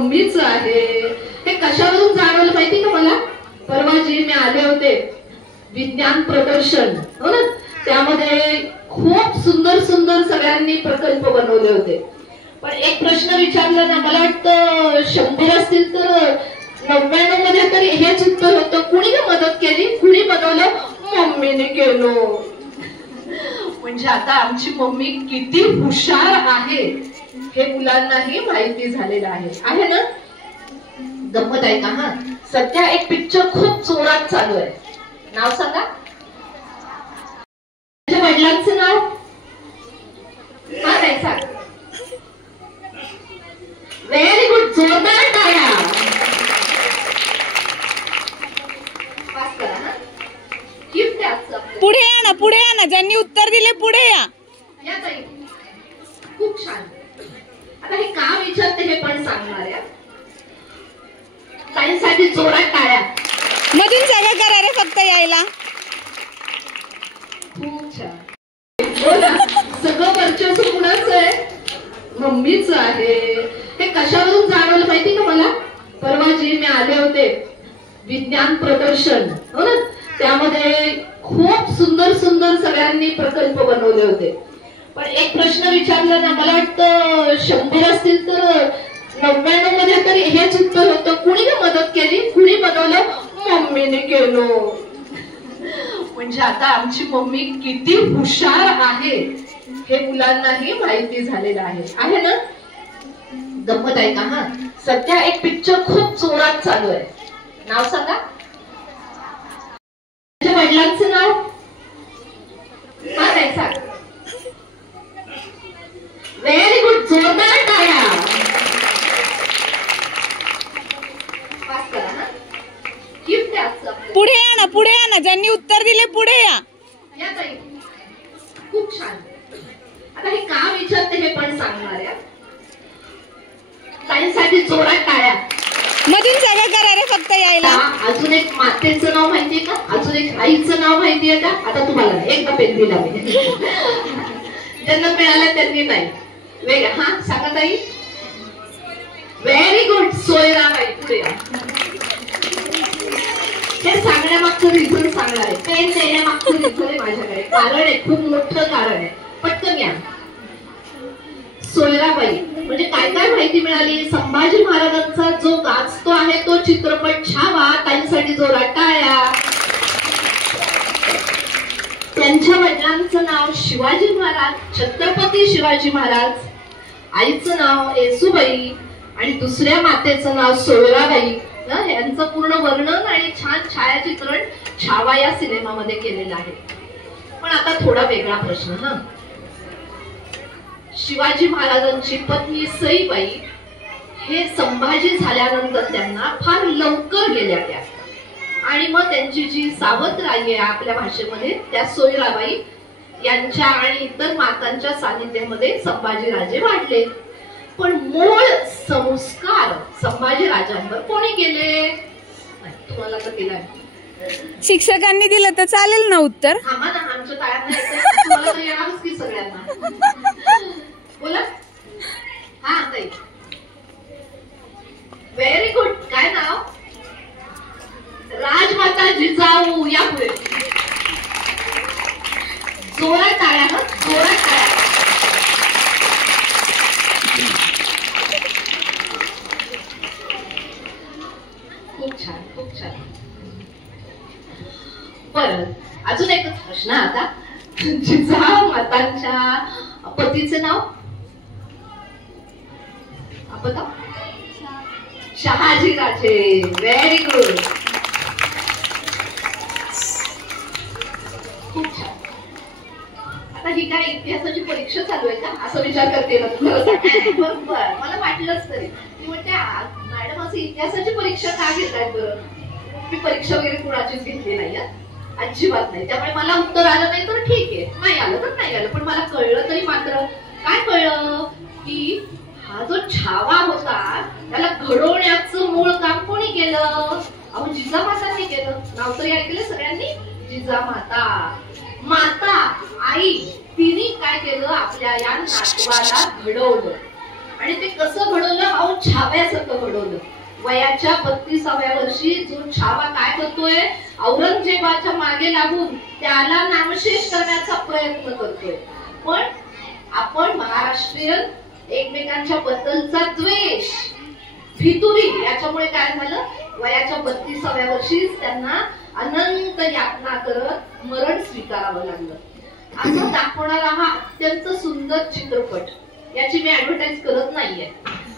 मम्मीच आहे हे कशावरून जाणवलं माहिती का मला? परवा जे मी आले होते विज्ञान प्रदर्शन, हो ना, त्यामध्ये खूप सुंदर सुंदर सगळ्यांनी प्रकल्प बनवले होते. पण एक प्रश्न विचारला ना, मला वाटतं 100 असतील तर 99 मध्ये तरी हेच उत्तर होतं, कुणी मदत केली, कुणी बनवलं, मम्मीने केलं. म्हणजे आता आमची मम्मी किती हुशार आहे हे मुलांनाही माहिती झालेलं आहे ना. गंमत आहे का? हा, सध्या एक पिक्चर खूप जोरात चालू आहे. नाव सांगा. माझ्या वडिलांचं नाव? हा, नाही सांग. व्हेरी गुड, जोरदार टाळ्या. पास करा. हा, गिफ्ट आहे. पुढे या ना, पुढे या ना, ज्यांनी उत्तर दिले पुढे या. या ताई, खूप छान. आता हे का विचारते हे पण सांगणार आहे. सायन्ससाठी जोरात टाळ्या. मधून जागा करा रे फक्त यायला. खूप छान. सगळं वर्चस्व कुणाचं आहे? मम्मीच आहे. हे कशावरून जाणवलं माहिती का मला? परवा जे मी आले होते विज्ञान प्रदर्शन, हो ना, त्यामध्ये खूप सुंदर सुंदर सगळ्यांनी प्रकल्प बनवले होते. पण एक प्रश्न विचारला ना, मला वाटतं 100 असतील तर 99 मध्ये तरी हेच उत्तर होतं, कुणी मदत केली, कुणी बनवलं, मम्मीने केलं. म्हणजे आता आमची मम्मी किती हुशार आहे हे मुलांनाही माहिती झालेलं आहे ना. गंमत आहे का? हा, सध्या एक पिक्चर खूप जोरात चालू आहे. नाव सांगा. माझ्या वडिलांचं नाव? हा, नाही सांग. व्हेरी गुड, जोरदार टाळ्या. पास करा. हा, गिफ्ट आहे. पुढे या ना, पुढे या ना, ज्यांनी उत्तर दिले पुढे या. या ताई, खूप छान. आता हे का विचारते हे पण सांगणार आहे. सायन्ससाठी जोरात टाळ्या. मधून जागा करा रे फक्त यायला. अजून एक मातेचं नाव माहितीये का? अजून एक आईचं नाव माहितीये का? आता तुम्हाला एकदा पेन दिला मी. ज्यांना मिळाला त्यांनी नाही. वेगळा. हा, सांगा ताई. Very good, Soyarabai. पुढे या. हे सांगण्यामागचं रिझन सांगणार आहे. पेन देण्यामागचं रिझन आहे माझ्याकडे. कारण आहे, खूप मोठं कारण आहे. पटकन या. सोयराबाई म्हणजे काय काय माहिती मिळाली? संभाजी महाराजांचा जो गाजतो आहे तो चित्रपट छावा, त्यांच्यासाठी जोरात टाळ्या. त्यांच्या वडिलांचं नाव शिवाजी महाराज, छत्रपती शिवाजी महाराज. आईचं नाव येसूबाई आणि दुसऱ्या मातेचं नाव सोयराबाई. यांचं पूर्ण वर्णन आणि छान छायाचित्रण छावा या सिनेमामध्ये केलेलं आहे. पण आता थोडा वेगळा प्रश्न. हा, शिवाजी महाराजांची पत्नी सईबाई हे संभाजी झाल्यानंतर त्यांना फार लवकर गेल्या त्या, आणि मग त्यांची जी सावत्र आई आहे आपल्या भाषेमध्ये, त्या सोयराबाई यांच्या आणि इतर मातांच्या सानिध्यामध्ये संभाजी राजे वाढले. पण मूळ संस्कार संभाजी राजांवर कोणी केले? तुम्हाला तर केलाय. शिक्षकांनी दिलं तर चालेल ना उत्तर? आम्हाला आमच्या टाळ्यांना तुम्हाला तर येणारच की सगळ्यांना. बोला. हा ताई, व्हेरी गुड. काय नाव? राजमाता जिजाऊ. या पुढे. जोरात टाळ्या. हा, जोरात टाळ्या. खूप छान, खूप छान. परत अजून एकच प्रश्न. आता जिजाऊ मातांच्या पतीचे नाव आपण शहाजी राजे. Very good. खूप छान. आता ही काय इतिहासाची परीक्षा चालू आहे का असं विचार करते ना? बरोबर, मला वाटलंच तरी. ती म्हणते मॅडम असं इतिहासाची परीक्षा का घेतायत बरं? मी परीक्षा वगैरे कुणाचीच घेतली नाही, अजिबात नाही. त्यामुळे मला उत्तर आलं नाही तर ठीक आहे, नाही आलं तर नाही आलं. पण मला कळलं तरी मात्र काय कळलं की हा जो छावा होता त्याला घडवण्याचं मूळ काम कोणी केलं? अहो जिजामातांनी केलं. नाव तरी ऐकलं सगळ्यांनी? जिजामाता. माता आई तिने काय केलं? आपल्या या नातवाला घडवलं. आणि ते कसं घडवलं, अहो छाव्यासारखं घडवलं. वयाच्या 32व्या वर्षी जो छावा काय करतोय, औरंगजेबाच्या मागे लागून त्याला नामशेष करण्याचा प्रयत्न करतोय. पण आपण महाराष्ट्रीयन एकमेकांच्या बद्दलचा द्वेष, फितुरी, याच्यामुळे काय झालं, वयाच्या 32व्या वर्षीच त्यांना अनंत यातना करत मरण स्वीकारावं लागलं. असं दाखवणारा हा अत्यंत सुंदर चित्रपट, याची मी ऍडव्हर्टाईज करत नाहीये.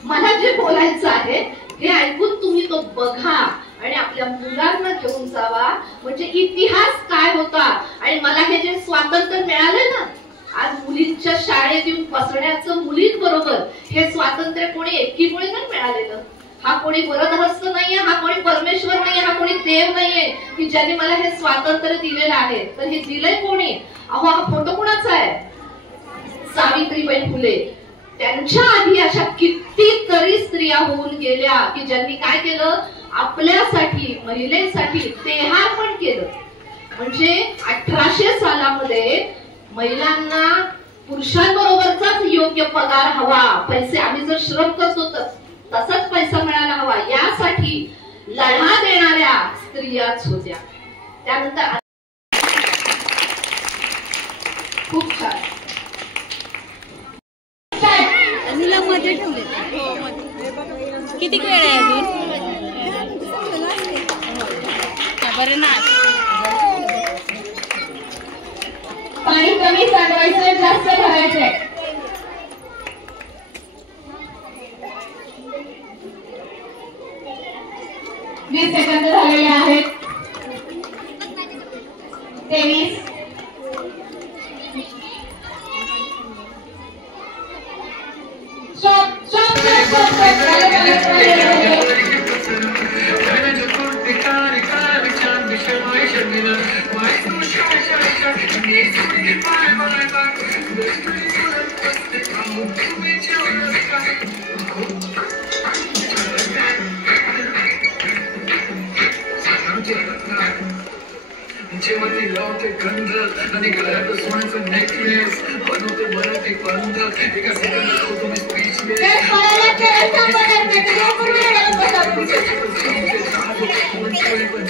मला जे बोलायचं आहे हे ऐकून तुम्ही तो बघा आणि आपल्या मुलांना घेऊन जावा. म्हणजे इतिहास काय होता, आणि मला हे जे स्वातंत्र्य मिळाले ना, आज मुलींच्या शाळेत येऊन बसण्याचं मुलींबरोबर, हे स्वातंत्र्य कोणी एकीमुळे नाही मिळालेलं. हा कोणी वरदहस्त नाहीये, हा कोणी परमेश्वर नाहीये, हा कोणी देव नाहीये की ज्यांनी मला हे स्वातंत्र्य दिलेलं आहे. तर हे दिलंय कोणी? अहो हा फोटो कुणाचा आहे? सावित्रीबाई फुले. त्यांच्या आधी अशा कितीतरी स्त्रिया होऊन गेल्या की ज्यांनी काय केलं, आपल्यासाठी, महिलेसाठी देहार्पण केलं. म्हणजे 1800 सालामध्ये महिलांना पुरुषांबरोबरचाच योग्य पगार हवा, पैसे, आम्ही जर श्रम करतो तसाच पैसा मिळायला हवा, यासाठी लढा देणाऱ्या स्त्रियाच होत्या. त्यानंतर खूप छान मध्ये ठेवले. किती वेळ आहे अजून? बरं ना, पाणी कमी सांडवायचं, जास्त भरायचंय. वीस सेकंद झालेले आहेत. 23. जेवढी लावते गंध आणि गळ्यात सोन्याचं नेकलेस बनवते मराठी बंध. एका सेकंदात तुम्ही स्पीचलेस. पण